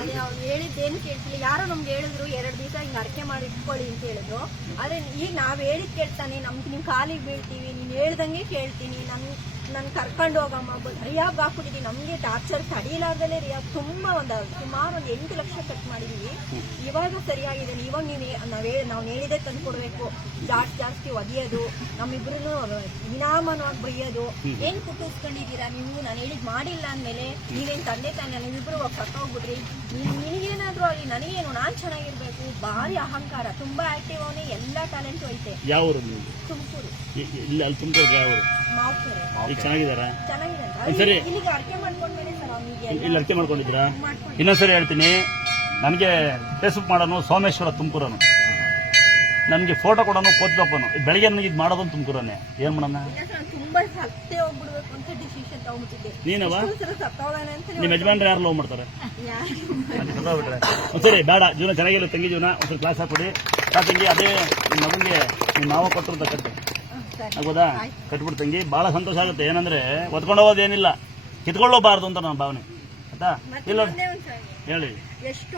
ಅದೇ ಅವ್ರು ಹೇಳಿದ್ದೇನು ಕೇಳ್ತಿಲ್ಲ. ಯಾರೋ ನಮ್ಗೆ ಹೇಳಿದ್ರು 2 ದಿವಸ ಹಿಂಗೆ ಅರ್ಕೆ ಮಾಡಿ ಇಟ್ಕೊಳ್ಳಿ ಅಂತ ಹೇಳಿದ್ರು. ಆದ್ರೆ ಈಗ ನಾವ್ ಹೇಳಿದ್ ಕೇಳ್ತಾನೆ, ನಮ್ಗೆ ನಿಮ್ ಕಾಲಿಗೆ ಬೀಳ್ತೀವಿ, ನೀನ್ ಹೇಳ್ದಂಗೆ ಕೇಳ್ತೀನಿ, ನನ್ ಕರ್ಕೊಂಡು ಹೋಗಮ್ಮ ರಿಯಾಬ್ ಹಾಕ್ಬಿಟ್ಟಿದೀವಿ. ನಮ್ಗೆ ಟಾರ್ಚರ್ ತಡೀಲಾರ್ದಲ್ಲೇ ರಿಯಾಬ್ ಸುಮಾರು 8 ಲಕ್ಷ ಕಟ್ ಮಾಡಿದೀವಿ. ಇವಾಗ ಸರಿಯಾಗಿದೆ. ಇವಾಗ ನಾವು ಹೇಳಿದೆ ತಂದ್ಕೊಡ್ಬೇಕು, ಜಾಸ್ತಿ ಒದಿಯೋದು, ನಮ್ಮಿಬ್ರು ವಿನಾಮನವಾಗಿ ಬೈಯೋದು, ಏನ್ ಕುಟ್ಟಿಸ್ಕೊಂಡಿದ್ದೀರಾ ನೀವು, ನಾನು ಹೇಳಿದ್ ಮಾಡಿಲ್ಲ ಅಂದ್ಮೇಲೆ ನೀವೇನ್ ತಂದೆ ತಾನೆ ನೀವಿಬ್ರು ಸತ್ತೋಗ್ಬಿಟ್ರಿ, ನಿನಗೇನಾದ್ರೂ ಅಲ್ಲಿ ನನಗೇನು, ನಾನ್ ಚೆನ್ನಾಗಿರ್ಬೇಕು. ಭಾರಿ ಅಹಂಕಾರ, ತುಂಬಾ ಆಕ್ಟಿವ್ ಅವನೇ, ಎಲ್ಲಾ ಟ್ಯಾಲೆಂಟು ಐತೆ. ಯಾವ ತುಮಕೂರು ಮಾವುಕೆರೆ. ಈಗ ಚೆನ್ನಾಗಿದಾರ? ಚೆನ್ನಾಗಿದೆ. ಇಲ್ಲಿಗೆ ಅರ್ಕೆ ಮಾಡ್ಕೊಂಡ್ಮೇಲೆ ಸರ್ ಅವನಿಗೆ ಇಲ್ಲಿ ಅರ್ಕೆ ಮಾಡ್ಕೊಂಡಿದ್ರಾ? ಇನ್ನೊಂದ್ಸರಿ ಹೇಳ್ತೀನಿ, ನನಗೆ ಫೇಸ್ಬುಕ್ ಮಾಡೋನು ಸೋಮೇಶ್ವರ ತುಮಕೂರನು, ನನಗೆ ಫೋಟೋ ಕೊಡೋನು ಕೋತ್ಲಪ್ಪನು. ಬೆಳಗ್ಗೆ ನನಗೆ ಇದು ಮಾಡೋದು ತುಮಕೂರನ್ನೇ. ಏನ್ ಮಾಡೋಣ? ತುಂಬಾ ಸತ್ತೇ ಹೋಗ್ಬಿಡ್ಬೇಕು ಅಂತ ಡಿಸಿಷನ್ ತಗೊಂಡ್ಬಿಟ್ಟಿದ್ದೆ. ನೀನವ ಸತ್ತೋದಾನೆ ಅಂತ. ನಿಮ್ಮ ಯಜಮಾನ್ರು ಯಾರು ಲವ್ ಮಾಡ್ತಾರೆ? ಸರಿ ಬೇಡ, ಜೀವನ ಚೆನ್ನಾಗಿಲ್ಲ. ತಂಗಿ ಜೀವನ ಒಂದು ಕ್ಲಾಸ್ ಹಾಕೊಡಿ. ತಂಗಿ ಅದೇ ನಿಮ್ಮ ಮಗನಿಗೆ ನಿಮ್ಮ ಮಾವ ಕೊಟ್ಟಿರೋದ ಕಟ್ಟೆ ಆಗ್ಬೋದಾ? ಕಟ್ಬಿಟ್ಟು ತಂಗಿ, ಬಹಳ ಸಂತೋಷ ಆಗುತ್ತೆ. ಏನಂದ್ರೆ ಒತ್ಕೊಂಡು ಹೋಗೋದೇನಿಲ್ಲ, ಕಿತ್ಕೊಳ್ಳೋಬಾರ್ದು ಅಂತ ನನ್ನ ಭಾವನೆ ಆಯ್ತಾ? ಇಲ್ಲ ಹೇಳಿ.